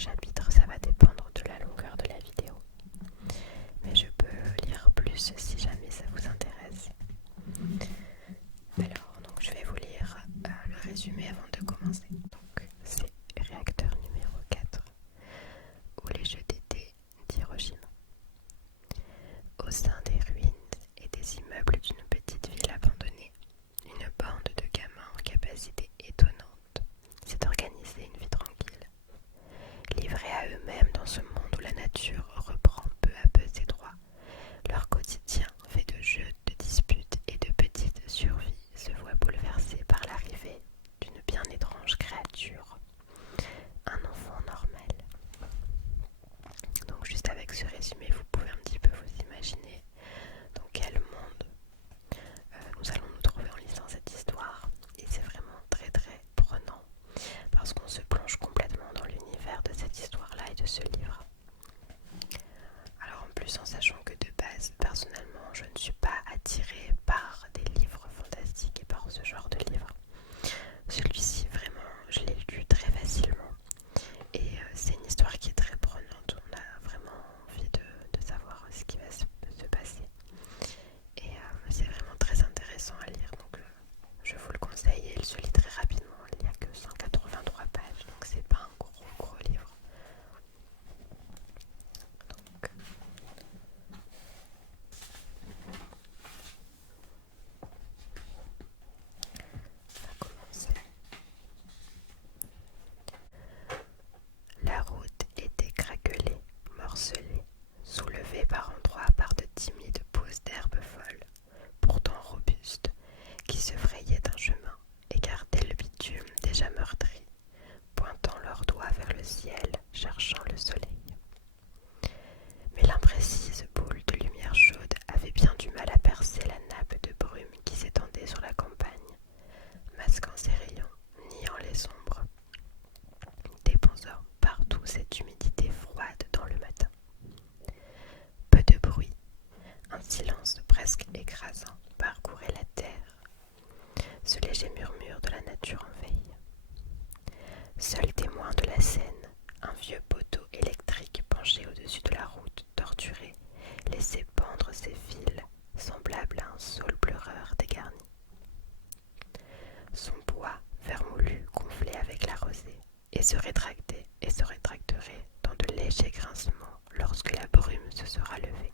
chapitres, ça va dépendre de la longueur de la vidéo. Mais je peux lire plus si jamais ça vous intéresse. Alors, donc je vais vous lire le résumé avant de commencer. Donc, c'est réacteur numéro 4 ou les jeux d'été d'Hiroshima. Au sein des ruines et des immeubles d'une petite ville abandonnée, une bande de gamins en capacité étonnante s'est organisée une vie tranquille. Livrés à eux-mêmes dans ce monde où la nature reprend peu à peu ses droits, leur quotidien fait de jeux, de disputes et de petites survies se voit bouleversé par l'arrivée d'une bien étrange créature, un enfant normal. Donc juste avec ce résumé, vous pouvez un petit peu vous imaginer dans quel monde nous allons nous trouver en lisant cette histoire. Et c'est vraiment très très prenant parce qu'on se plonge complètement dans l'univers de cette histoire-là et de ce livre. Alors en plus, en sachant que de base, personnellement, je ne suis pas attirée par des livres fantastiques et par ce genre de livres. Celui-ci, vraiment, je l'ai lu très facilement. Et c'est une histoire qui est très prenante. On a vraiment envie de savoir ce qui va se passer. Et c'est vraiment très intéressant à lire. Donc je vous le conseille. Et il se lit très rapidement. Il n'y a que 183 pages. Donc c'est pas un gros livre. Donc, ça va commencer. La route était craquelée, morcelée, soulevée par endroits par de timides pousses d'herbes folles, pourtant robustes, qui se frayaient un chemin, écartaient le bitume déjà meurtri, pointant leurs doigts vers le ciel, cherchant le soleil. Mais l'imprécise boule de lumière chaude avait bien du mal à percer la nappe de brume qui s'étendait sur la campagne, masquant ses rayons, niant les ombres, déposant partout cette humidité froide dans le matin. Peu de bruit, un silence presque écrasant parcourait la terre, ce léger murmure de la nature en veille. Seul témoin de la scène, un vieux poteau électrique penché au-dessus de la route torturée laissait pendre ses fils, semblables à un saule pleureur dégarni. Son bois vermoulu gonflait avec la rosée et se rétractait et se rétracterait dans de légers grincements lorsque la brume se sera levée.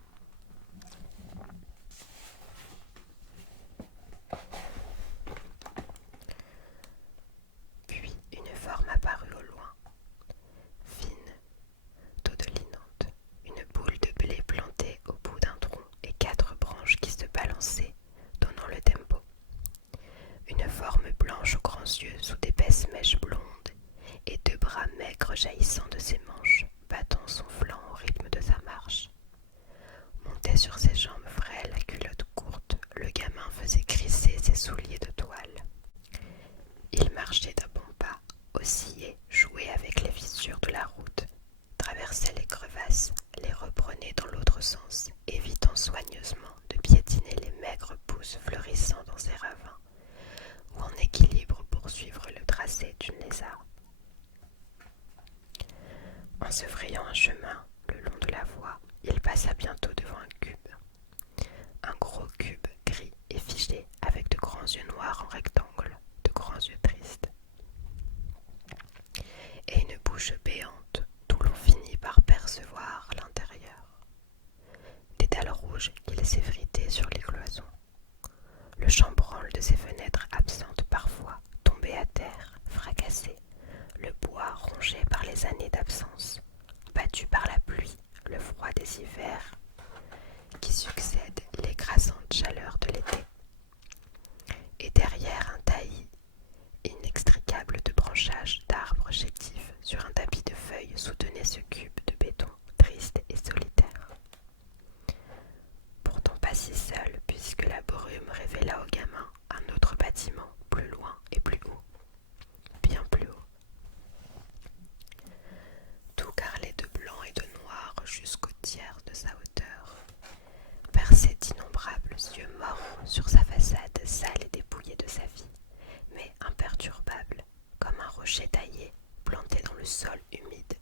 Puis une forme apparut au loin, fine, dodelinante, une boule de blé plantée au bout d'un tronc et 4 branches qui se balançaient, donnant le tempo. Une forme blanche aux grands yeux sous d'épaisses mèches blondes et 2 bras maigres jaillissant de ses manches, battant son flanc au rythme de sa marche. Monté sur ses jambes frêles à culottes courtes, le gamin faisait crisser ses souliers de toile. Il marchait d'un bon pas, oscillait, jouait avec les fissures de la route, traversait les crevasses, les reprenait dans l'autre sens, évitant soigneusement de piétiner les maigres pousses fleurissant dans ses ravins, ou en équilibre pour suivre le tracé d'une lézard. En se frayant un chemin le long de la voie, il passa bientôt devant un cube. Un gros cube gris et figé, avec de grands yeux noirs en rectangle, de grands yeux tristes. Et une bouche béante, d'où l'on finit par percevoir l'intérieur. Des dalles rouges qu'il s'effritaient sur les cloisons. Le chambranle de ses fenêtres absentes parfois tombait à terre, fracassé, le bois rongé par les années d'absence, battu par la pluie, le froid des hivers qui succèdent l'écrasante chaleur de l'été. Et derrière un taillis inextricable de branchages d'arbres chétifs sur un tapis de feuilles soutenait ce cube de béton triste et solitaire. Pourtant pas si seul, puisque la brume révéla au gamin un autre bâtiment plus loin et plus haut, bien plus haut. Tout carrelé de blanc et de noir jusqu'au tiers de sa hauteur, perçait d'innombrables yeux morts sur sa façade sale et dépouillée de sa vie, mais imperturbable, comme un rocher taillé, planté dans le sol humide,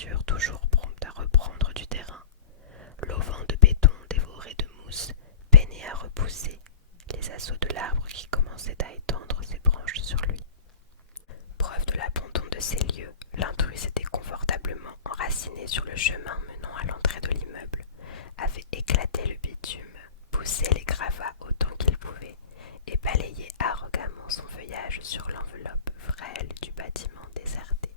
créature toujours prompte à reprendre du terrain, l'auvent de béton dévoré de mousse peinait à repousser les assauts de l'arbre qui commençait à étendre ses branches sur lui. Preuve de l'abandon de ces lieux, l'intrus s'était confortablement enraciné sur le chemin menant à l'entrée de l'immeuble, avait éclaté le bitume, poussé les gravats autant qu'il pouvait et balayé arrogamment son feuillage sur l'enveloppe frêle du bâtiment déserté.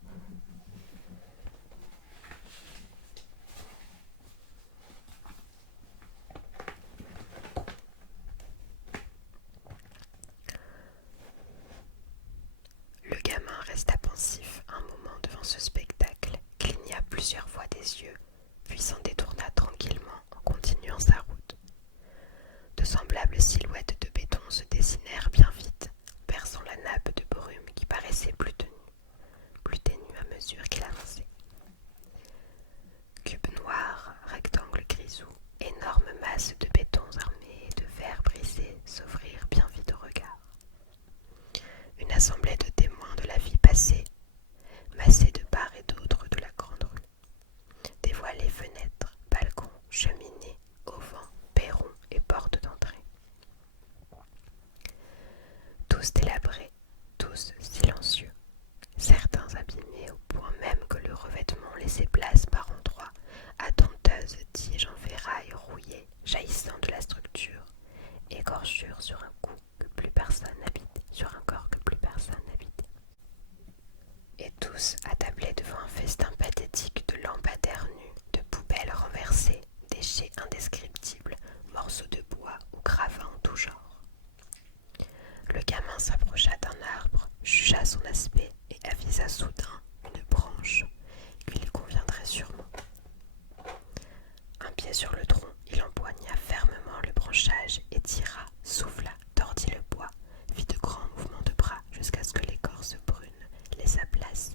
Le gamin resta pensif un moment devant ce spectacle, cligna plusieurs fois des yeux, puis s'en détourna tranquillement en continuant sa route. De semblables silhouettes de béton se dessinèrent bien vite, perçant la nappe de brume qui paraissait plus ténue à mesure qu'il avançait. Cubes noirs, rectangles grisous, énormes masses de bétons armés et de verres brisés s'offrirent bien vite au regard. Une assemblée de témoins de la vie passée, massés de part et d'autre de la grande rue. Dévoilés fenêtres, balcons, cheminées, auvents, perrons et portes d'entrée. Tous délabrés, tous silencieux, certains abîmés au point même que le revêtement laissait place par endroits à d'honteuses tiges en ferraille rouillées jaillissant de la structure, écorchures sur un cou que plus personne n'habite, sur un corps que plus personne n'habite. Et tous attablés devant un festin pathétique de lampadaires nus, de poubelles renversées, déchets indescriptibles, morceaux de bois ou gravats en tout genre. Le gamin s'approcha d'un arbre, jugea son aspect et avisa soudain une branche qui lui conviendrait sûrement. Un pied sur le tronc, il empoigna fermement le branchage et tira, souffla, tordit le bois, fit de grands mouvements de bras jusqu'à ce que l'écorce brune laissa place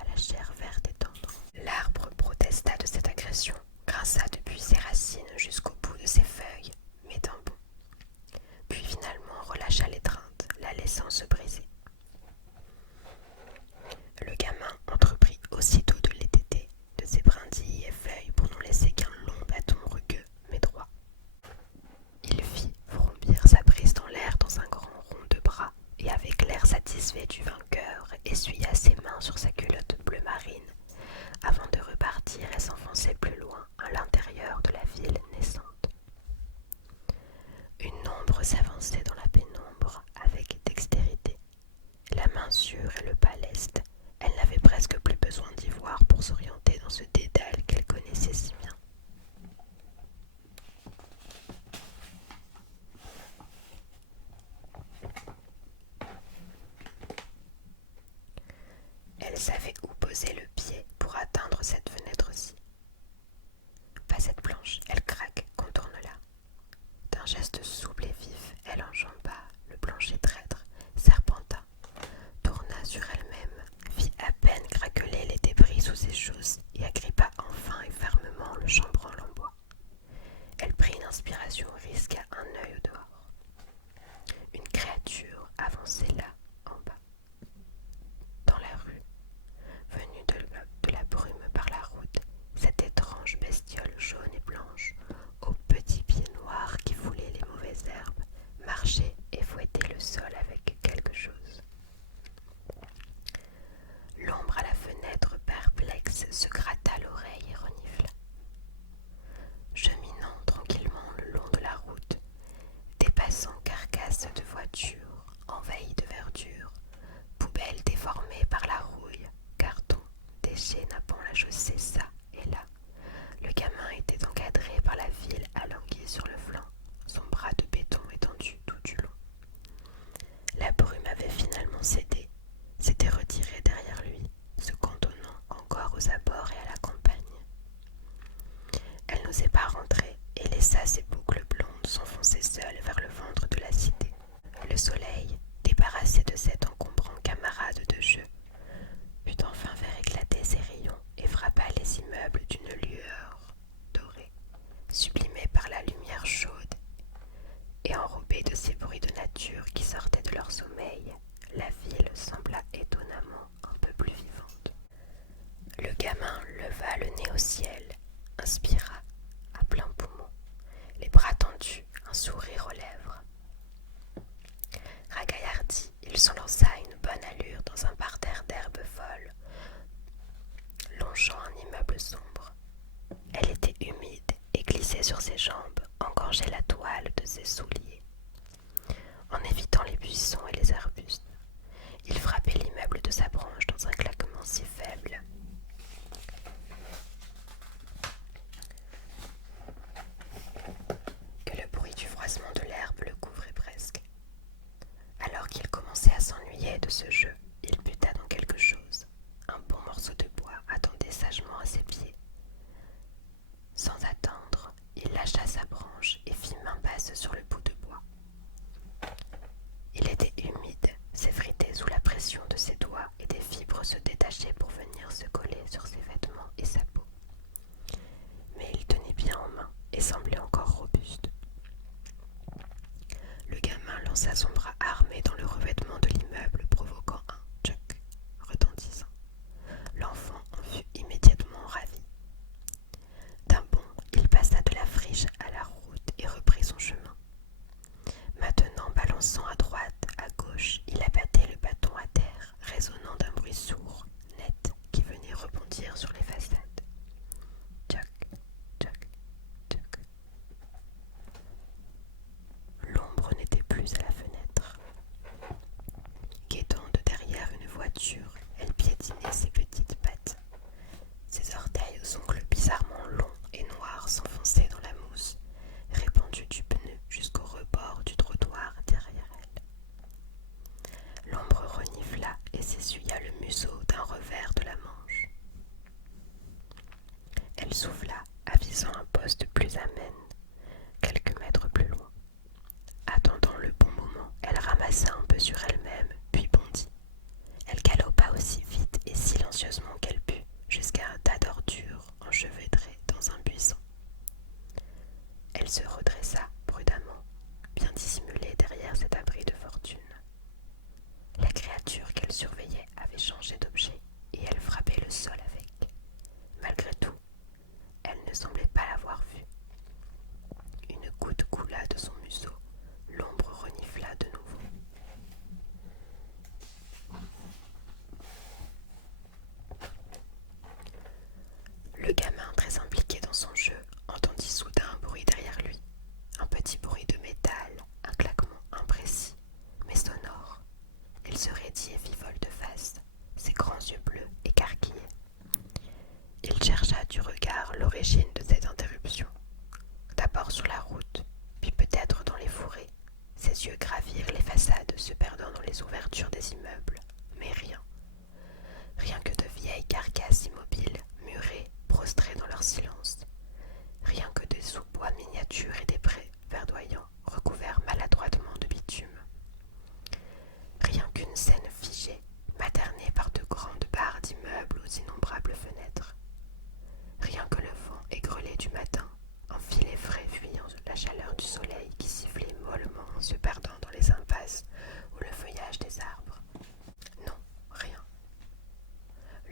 à la chair verte et tendre. L'arbre protesta de cette agression, grinça depuis ses racines jusqu'au bout de ses feuilles, mais d'un bond. Puis finalement relâcha l'étreinte, la laissant se briser. Le gamin entreprit aussitôt de l'étêter de ses brindilles et feuilles pour n'en laisser qu'un long bâton rugueux mais droit. Il fit frombir sa prise dans l'air dans un grand rond de bras et avec l'air satisfait du vainqueur essuya ses mains sur sa culotte bleu marine avant de repartir et s'enfoncer plus loin à l'intérieur de la ville naissante. Une ombre s'avançait dans la pénombre avec dextérité. La main sûre et le pas leste, elle n'avait presque plus besoin d'y voir pour s'orienter dans ce dédale qu'elle connaissait si bien. Elle savait où poser le pied pour atteindre cette fenêtre-ci. Pas cette planche, elle craque, contourne-la. D'un geste souple et vif, elle enjamba le plancher traître, serpenta, tourna sur elle-même, fit à peine craqueler les débris sous ses chausses et agrippa enfin et fermement le chambranle en bois. Elle prit une inspiration au risque à un œil au dehors. Une créature avançait là, en bas, dans la rue, venue de la brume par la route, cette étrange bestiole jaune et blanche, aux petits pieds noirs qui foulaient les mauvaises herbes, marchait et fouettait le sol avec quelque chose. L'ombre à la fenêtre perplexe se gratta créature, elle piétinait ses petites pattes. Ses orteils aux ongles bizarrement longs et noirs s'enfonçaient dans la mousse, répandue du pneu jusqu'au rebord du trottoir derrière elle. L'ombre renifla et s'essuya le museau d'un revers de la manche. Elle souffla, avisant un poste plus amène, quelques mètres plus loin. Attendant le bon moment, elle ramassa un peu sur elle-même, puis bondit. Elle galopa aussi vite et silencieusement qu'elle put, jusqu'à un tas d'ordures enchevêtrées dans un buisson. Elle se redressa prudemment, bien dissimulée derrière cet abri de fortune. La créature qu'elle surveillait avait changé d'objet et elle frappait le sol avec. Malgré tout, elle ne semblait pas l'avoir vue. Une goutte coula de son museau, l'ombre renifla de nouveau. Le gamin, très impliqué dans son jeu, entendit soudain un bruit derrière lui. Un petit bruit de métal, un claquement imprécis, mais sonore. Il se raidit et fit volte-face, ses grands yeux bleus écarquillés. Il chercha du regard l'origine de cette interruption. D'abord sur la route, puis peut-être dans les fourrés. Ses yeux gravirent les façades, se perdant dans les ouvertures des immeubles. Mais rien. Rien que de vieilles carcasses immobiles, murées, prostrées dans leur silence. Rien que des sous-bois miniatures et des prés verdoyants, recouverts maladroitement de bitume. Rien qu'une scène figée, maternée par de grandes barres d'immeubles aux innombrables fenêtres. Rien que le vent égrelé du matin, un filet frais fuyant la chaleur du soleil qui sifflait mollement en se perdant dans les impasses ou le feuillage des arbres. Non, rien.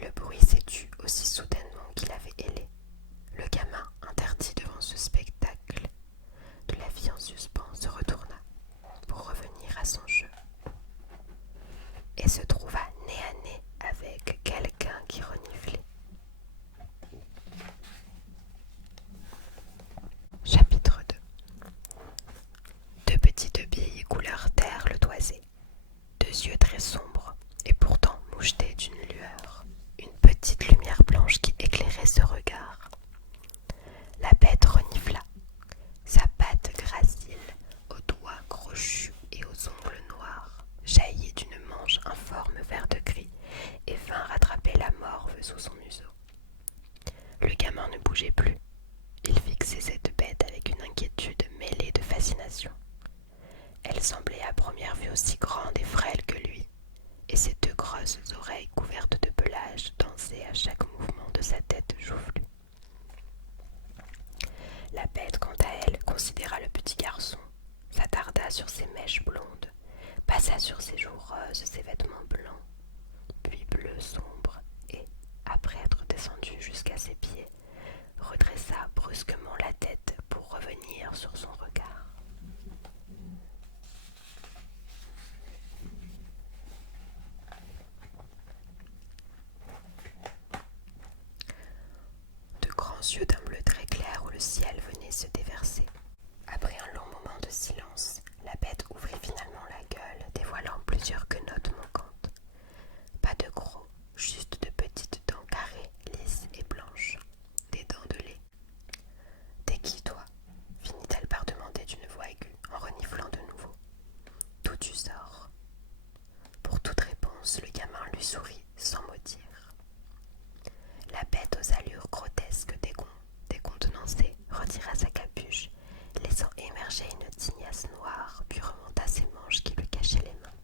Le bruit s'est tu aussi soudainement qu'il avait hélé. Le gamin, interdit devant ce spectacle de la vie en suspens, se retourna pour revenir à son jeu et se trouva nez à nez avec quelqu'un qui reniflait. Chapitre 2. Deux petites billes couleur terre le toisaient, deux yeux très sombres et pourtant mouchetés d'une lueur, une petite lumière blanche qui éclairait ce regard. La bête renifla, sa patte gracile, aux doigts crochus et aux ongles noirs, jaillit d'une manche informe vert de gris et vint rattraper la morve sous son museau. Le gamin ne bougeait plus. Il fixait cette bête avec une inquiétude mêlée de fascination. Elle semblait à première vue aussi grande et frêle que lui, et ses deux grosses oreilles couvertes de pelage dansaient à chaque mouvement de sa tête joufflue. La bête, quant à elle, considéra le petit garçon, s'attarda sur ses mèches blondes, passa sur ses joues roses, ses vêtements blancs, puis bleu sombre, et, après être descendu jusqu'à ses pieds, redressa brusquement la tête pour revenir sur son regard. De grands yeux d'un bleu très clair où le ciel venait se déverser. Après un long moment de silence, la bête ouvrit finalement la gueule, dévoilant plusieurs quenottes manquantes. Pas de gros, juste de petites dents carrées, lisses et blanches, des dents de lait. « T'es qui, toi ?» finit-elle par demander d'une voix aiguë, en reniflant de nouveau. « D'où tu sors ?» Pour toute réponse, le gamin lui sourit sans mot dire. La bête aux allures grotesques décontenancée retira sa capuche, laissant émerger une tignasse noire, puis remonta ses manches qui lui cachaient les mains.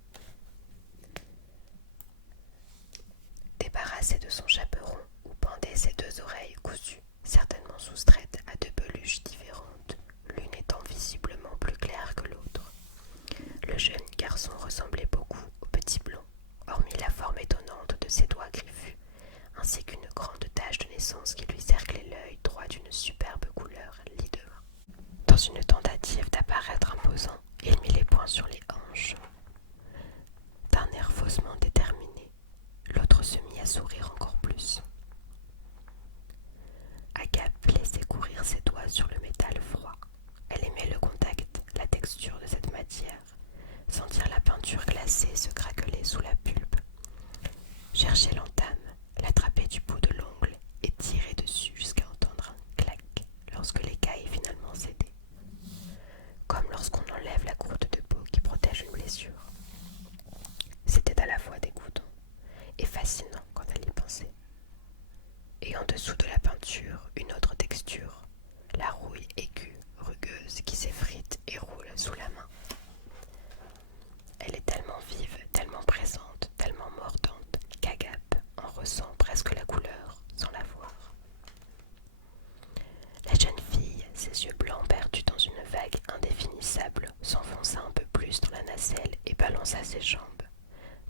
Débarrassée de son chaperon où pendaient ses deux oreilles cousues, certainement soustraites à deux peluches différentes, l'une étant visiblement plus claire que l'autre. Le jeune garçon ressemblait beaucoup au petit blond, hormis la forme étonnante de ses doigts griffus, ainsi qu'une grande tache de naissance qui lui cerclait l'œil droit d'une superbe couleur lit de vin. Dans une tentative d'apparaître imposant, il mit les poings sur les hanches. D'un air faussement déterminé, l'autre se mit à sourire encore plus. Agathe laissait courir ses doigts sur le métal froid. Elle aimait le contact, la texture de cette matière, sentir la peinture glacée se craqueler sous la pulpe. dessous de la peinture une autre texture, la rouille aiguë, rugueuse, qui s'effrite et roule sous la main. Elle est tellement vive, tellement présente, tellement mordante qu'Agap en ressent presque la couleur sans la voir. La jeune fille, ses yeux blancs perdus dans une vague indéfinissable, s'enfonça un peu plus dans la nacelle et balança ses jambes,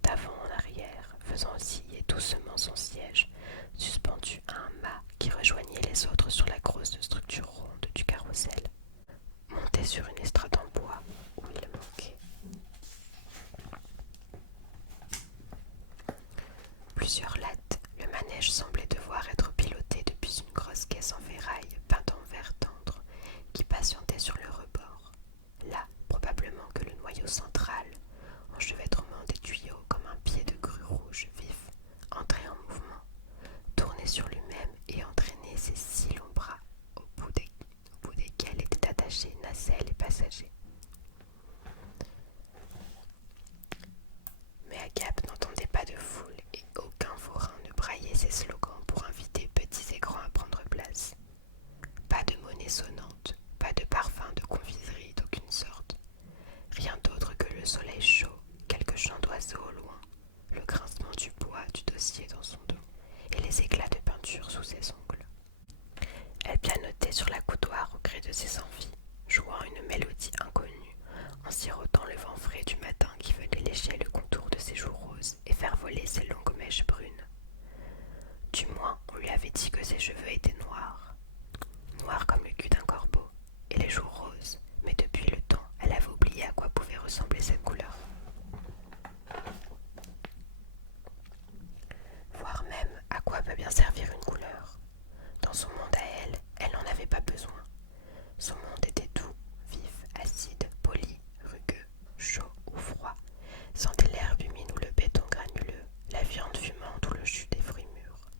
d'avant en arrière, faisant osciller doucement son siège, suspendu à un mât qui rejoignait les autres sur la grosse structure ronde du carrousel, monté sur une estrade en bois où il manquait. Plusieurs lattes, le manège semblait devoir être piloté depuis une grosse caisse en ferraille peinte en vert tendre qui patientait sur le rebord. Là, probablement que le noyau central, enchevêtrement des tuyaux comme un pied de grue rouge vif, entrait en mouvement, tournait sur lui-même et entraînait ses 6 longs bras au bout desquels étaient attachés nacelle et passagers. Mais Agap n'entendait pas de foule et aucun forain ne braillait ses slogans pour inviter petits et grands à prendre place. Pas de monnaie sonnante, pas de parfum de confiserie d'aucune sorte. Rien d'autre que le soleil chaud, quelques chants d'oiseaux au loin, le grincement du bois du dossier dans son dos et les éclats de peinture sous ses ongles. Elle pianotait sur la coudoir au gré de ses envies, jouant une mélodie inconnue, en sirotant le vent frais du matin qui venait lécher le contour de ses joues roses et faire voler ses longues mèches brunes. Du moins, on lui avait dit que ses cheveux étaient noirs. Noirs comme le cul d'un corbeau, et les joues roses, mais depuis le temps, elle avait oublié à quoi pouvait ressembler cette couleur. Voire même à quoi peut bien servir une couleur. Dans son monde à elle, elle n'en avait pas besoin. Son monde était doux, vif, acide, poli, rugueux, chaud ou froid, sentait l'herbe humide ou le béton granuleux, la viande fumante ou le jus des fruits mûrs.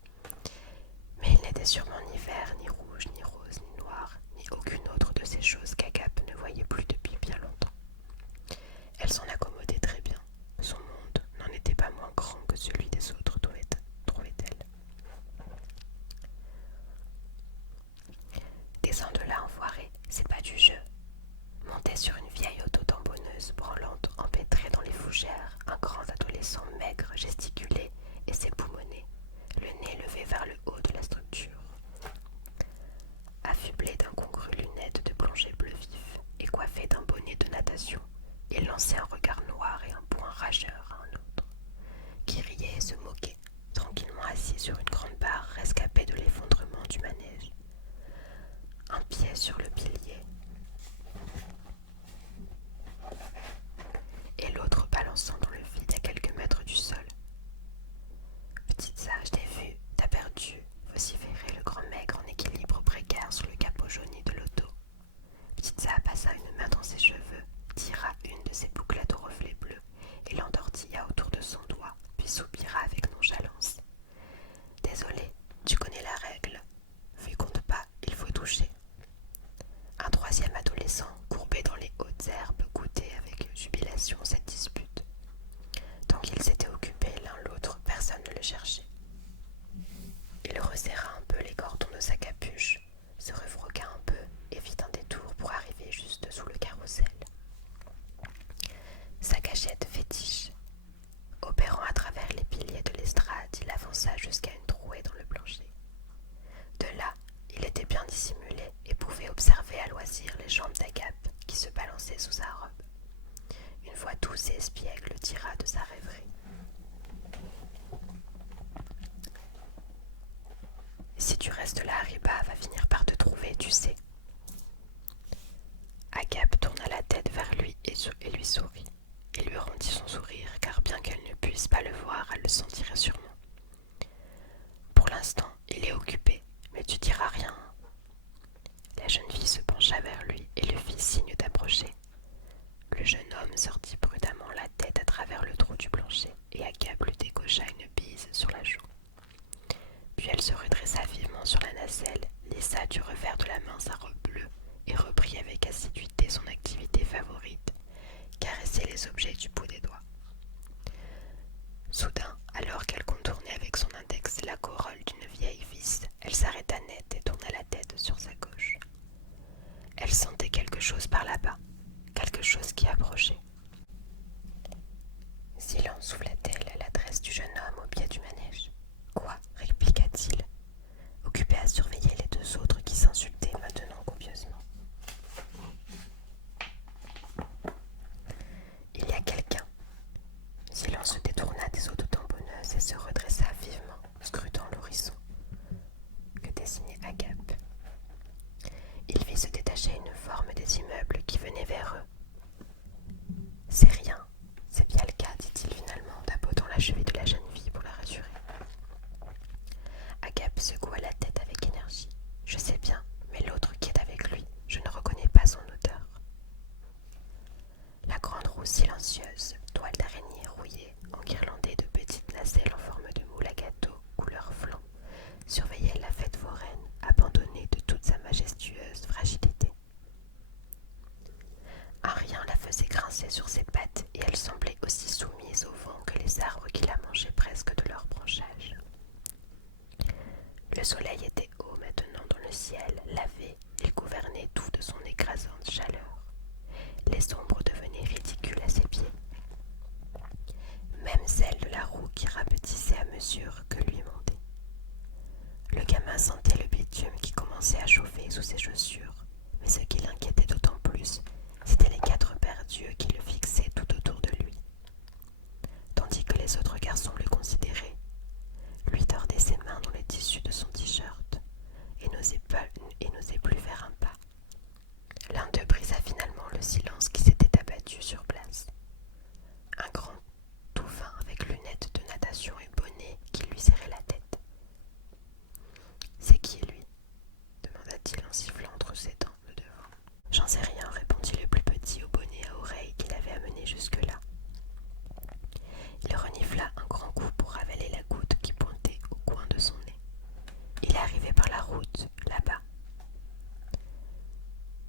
Mais il n'était sûrement ni vert, ni rouge, ni rose, ni noir, ni aucune autre de ces choses qu'Agap ne voyait plus depuis bien longtemps. Elle s'en accommodait très bien. Son monde n'en était pas moins grand que celui des autres, trouvait-elle. Descends de là, enfoiré, c'est pas du jeu. Montait sur une vieille auto-tamponneuse branlante empêtrée dans les fougères, un grand adolescent maigre gesticulait et s'époumonait, le nez levé vers le haut de la structure. Affublé d'incongrues lunettes de plongée bleu vif et coiffé d'un bonnet de natation, il lançait un regard noir et un poing rageur à un autre, qui riait et se moquait, tranquillement assis sur une grande barre rescapée de l'effondrement du manège. Un pied sur le pilier et l'autre balançant dans le vide à quelques mètres du sol. « Petite sage, je t'ai vu, t'as perdu », vociférait le grand maigre en équilibre précaire sur le capot jauni de l'auto. Petite sage passa une main dans ses cheveux, tira une de ses bouclettes au reflet bleu et l'entortilla autour de son doigt, puis soupira avec nonchalance. « Désolé, tu connais la règle. Vu compte pas, il faut toucher. » Un troisième adolescent, courbé dans les hautes herbes, goûtait avec jubilation cette dispute. Tant qu'ils s'étaient occupés l'un l'autre, personne ne le cherchait. Il resserra un peu les cordons de sa capuche, se refroqua un peu et fit un détour pour arriver juste sous le carrousel. Sa cachette fétiche. Opérant à travers les piliers de l'estrade, il avança jusqu'à une trouée dans le plancher. De là, il était bien dissimulé et pouvait observer à loisir les jambes d'Agap qui se balançaient sous sa robe. Une voix douce et espiègle le tira de sa rêverie. « Si tu restes là, Riba va finir par te trouver, tu sais. » Agap tourna la tête vers lui et lui sourit. Il lui rendit son sourire, car bien qu'elle ne puisse pas le voir, elle le sentirait sûrement. « Pour l'instant, il est occupé, mais tu diras rien. » La jeune fille se pencha vers lui et lui fit signe d'approcher. Le jeune homme sortit prudemment la tête à travers le trou du plancher et Agap lui décocha une bise sur la joue. Puis elle se redressa vivement sur la nacelle, lissa du revers de la main sa robe bleue et reprit avec assiduité son activité favorite, caresser les objets du bout des doigts. Soudain, alors qu'elle contournait avec son index la corolle d'une vieille vis, elle s'arrêta soleil était haut maintenant dans le ciel, lavé, il gouvernait tout de son écrasante chaleur. Les ombres devenaient ridicules à ses pieds. Même celle de la roue qui rapetissait à mesure que lui montait. Le gamin sentait le bitume qui commençait à chauffer sous ses chaussures, mais ce qui l'inquiétait d'autant plus, c'étaient les 4 paires d'yeux qui le fixaient tout autour de lui. Tandis que les autres garçons le considéraient, lui tordait ses mains dans le tissu de son t-shirt et n'osait plus faire un pas. L'un d'eux brisa finalement le silence qui s'était abattu sur place. Un grand tout fin avec lunettes de natation et bonnet qui lui serrait la tête. « C'est qui, lui ?» demanda-t-il en sifflant entre ses dents le devant. « J'en sais rien, » répondit le plus petit au bonnet à oreilles qu'il avait amené jusque-là. Il renifla un grand coup pour ravaler la goutte qui pointait au coin de son nez. Il arrivait par la route, là-bas.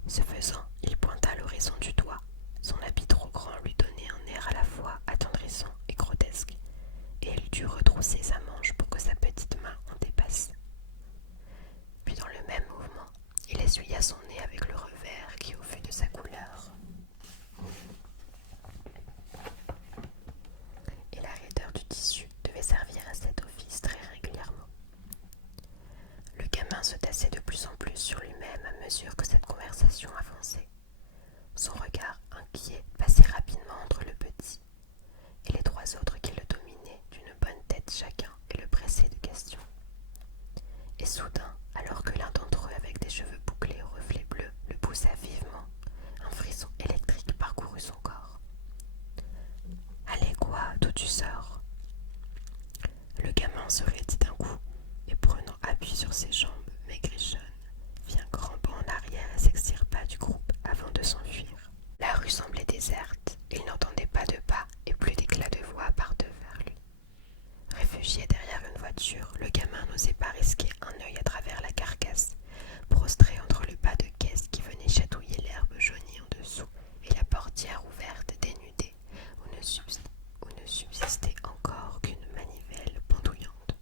Ce faisant, il pointa l'horizon du doigt. Son habit trop grand lui donnait un air à la fois attendrissant et grotesque, et il dut retrousser sa manche pour que sa petite main en dépasse. Puis dans le même mouvement, il essuya son nez avec le revers qui, au vu de sa couleur et la raideur du tissu, devait servir à cet office très régulièrement. Le gamin se tassait de plus en plus sur lui-même à mesure que cette conversation avançait. Son regard inquiet passait rapidement entre le petit et les 3 autres qui le dominaient d'une bonne tête chacun et le pressaient de questions. Et soudain, alors que l'un d'entre eux, avec des cheveux bouclés au reflet bleu, le poussa vivement, un frisson électrique parcourut son corps. « Allez quoi, d'où tu sors ?» Le gamin se raidit d'un coup et prenant appui sur ses jambes maigrichonnes, fit un grand bond en arrière et s'extirpa du groupe avant de s'enfuir. La rue semblait déserte, il n'entendait pas de pas et plus d'éclats de voix partent vers lui. Réfugié derrière une voiture, le gamin n'osait pas risquer un œil à travers la carcasse, prostré entre le pas de caisse qui venait chatouiller l'herbe jaunie en dessous et la portière ouverte dénudée où ne subsistait encore qu'une manivelle pendouillante.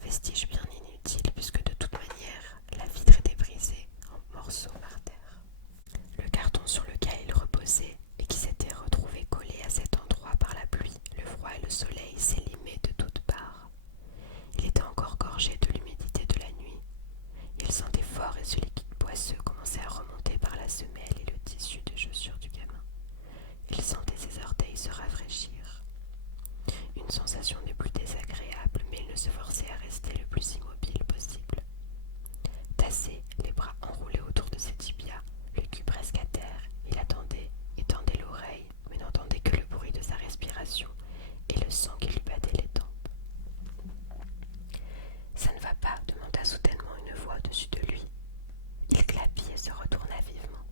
Vestige bien inutile puisque de toute manière la vitre était brisée en morceaux par terre. Le carton sur lequel il reposait et qui s'était retrouvé collé à cet endroit par la pluie, le froid et le soleil s'élimaient de toutes parts. Il était encore gorgé de l'humidité de la nuit. Il sentait fort et ce liquide poisseux commençait à remonter par la semelle et le tissu des chaussures du gamin. Il sentait ses orteils se rafraîchir. Une sensation des plus désagréables, mais il ne se forçait à rester le plus immobile possible. Tassé, les bras enroulés autour de ses tibias, le cul presque à terre, il attendait et tendait l'oreille, mais n'entendait que le bruit de sa respiration et le sang qui lui battait les tempes. « Ça ne va pas ?» demanda soudainement une voix au-dessus de lui. Il clapit et se retourna vivement.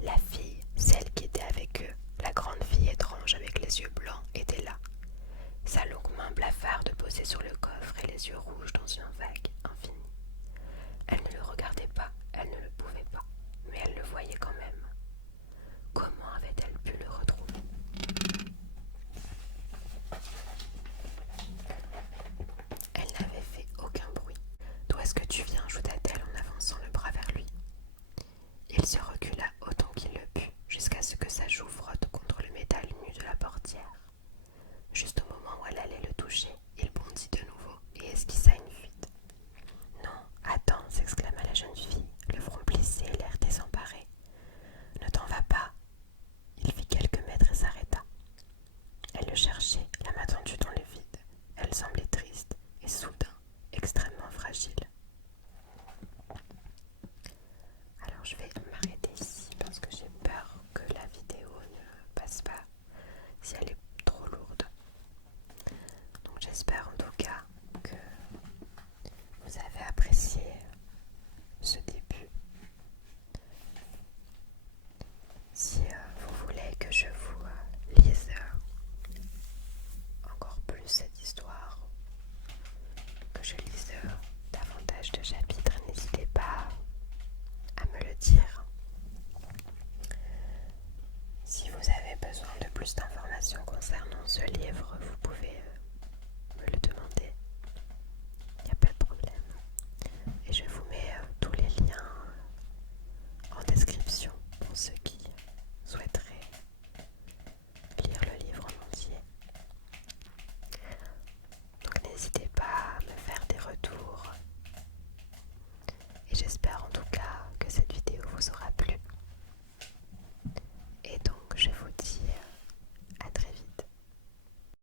La fille, celle qui était avec eux, la grande fille étrange avec les yeux blancs, était là. Sa longue main blafarde posée sur le coffre et les yeux rouges dans une vague infinie. Elle ne le regardait pas, elle ne le pouvait pas, mais elle le voyait quand même. Comment avait-elle pu le retrouver ? Elle n'avait fait aucun bruit. « D'où est-ce que tu viens ?» ajouta-t-elle en avançant le bras vers lui. Il se recula autant qu'il le put, jusqu'à ce que sa joue frotte contre le métal nu de la portière. Juste au moment où elle allait le toucher, il bondit de nouveau et esquissa une fuite. « Non, attends !» s'exclama la jeune fille, le front plissé et l'air désemparé. désespère